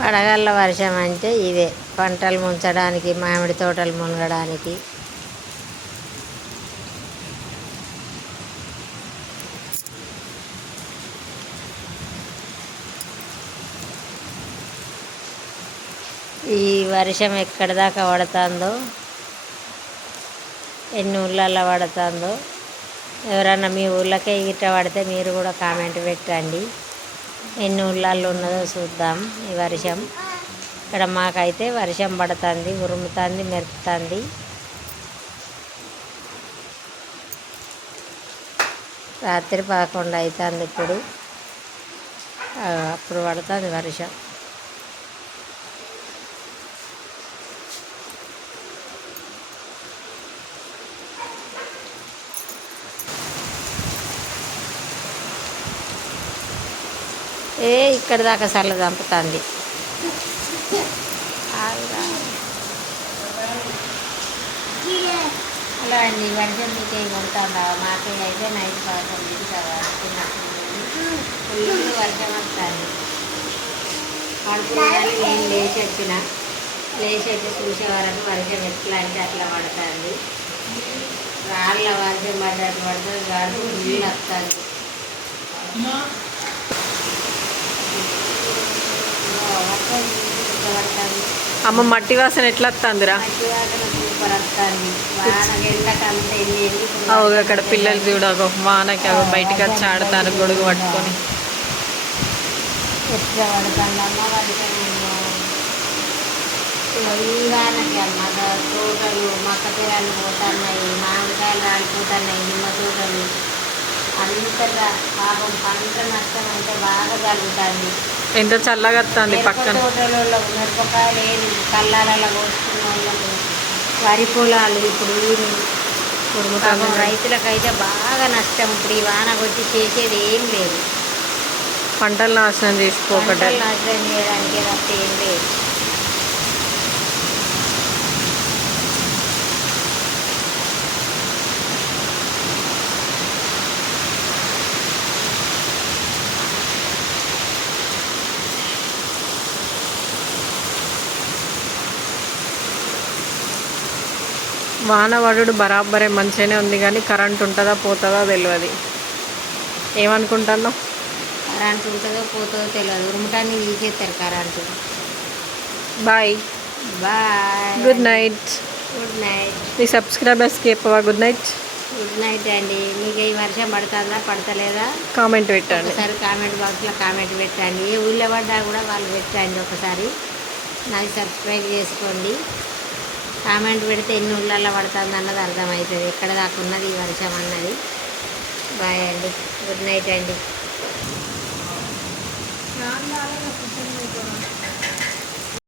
వడగళ్ళ వర్షం అంటే ఇదే, పంటలు ముంచడానికి, మామిడి తోటలు మునగడానికి. ఈ వర్షం ఎక్కడి దాకా పడుతుందో, ఎన్ని ఊళ్ళల్లో పడుతుందో, ఎవరన్నా మీ ఊళ్ళకే ఇట్ట పడితే మీరు కూడా కామెంట్ పెట్టండి. ఎన్ని ఊళ్ళల్లో ఉన్నదో చూద్దాం ఈ వర్షం. ఇక్కడ మాకైతే వర్షం పడుతుంది, ఉరుముతుంది, మెరుపుతుంది. రాత్రి 11 అవుతుంది ఇప్పుడు. అప్పుడు పడుతుంది వర్షం. ఇక్కడ దాకా చల్ల చంపుతుంది. అలా అండి, వర్షం మీకు ఏమి ఉంటుందా? మాకే అయితే నైట్ 11కి కదా ఫుల్ వర్షం వస్తుంది. పడుకున్నాను, నేను లేచి వచ్చి చూసే వరకు వర్షం ఎట్లా అంటే అట్లా పడుతుంది. రాళ్ళ వర్షం పడ్డట్టు పడుతుంది, గాడు ఫుల్ వస్తుంది. అమ్మ మట్టి వాసన ఎట్లా వస్తుందిరా? అవు అక్కడ పిల్లలు చూడగో వానకి అవి బయటకు వచ్చి ఆడతారు గొడుగు పట్టుకొని. ఎట్లా పడుతుందమ్మా వానకి అమ్మ. తోటలు మొక్క తీరాలు పోతున్నాయి, మామిడికాయలు రాలిపోతున్నాయి, నిమ్మ తోటలు అంతగా పాపం పంట నష్టం అంటే బాగా కలుగుతుంది. ఎంత చల్లగా వస్తుంది పక్కన. తోటలలో మిరపకాయలు ఏది కళ్ళాలలో పోసుకున్న వాళ్ళకు, వరి పొలాలు ఇప్పుడు రైతులకైతే బాగా నష్టం. ఇప్పుడు ఈ వాన కొట్టి చేసేది ఏం లేదు. పంటలు నాశనం చేసుకోకట, నాశనం చేయడానికి తప్ప ఏం లేదు. వానవడుడు బరాబరే మంచిగానే ఉంది, కానీ కరెంట్ ఉంటుందా పోతుందో తెలియదు. ఏమనుకుంటున్నావు? కరెంట్ ఉంటుందో పోతుందో తెలియదు. ఉరుముటాన్ని తీసేస్తారు current. Bye bye, good night. Good night. మీ సబ్స్క్రైబర్స్కి చెప్పవా గుడ్ నైట్? గుడ్ నైట్ అండి. మీకు ఈ వర్షం పడుతుందా పడతలేదా కామెంట్ పెట్టండి. ఒకసారి కామెంట్ బాక్స్లో కామెంట్ పెట్టండి. ఏ ఊళ్ళో పడ్డా కూడా వాళ్ళు పెట్టండి. ఒకసారి నాకు సబ్స్క్రైబ్ చేసుకోండి. కామెంట్ పెడితే ఎన్ని ఊళ్ళల్లో పడుతుంది అన్నది అర్థమవుతుంది, ఎక్కడ దాకా ఉన్నది ఈ వర్షం అన్నది. బాయ్ అండి, గుడ్ నైట్ అండి.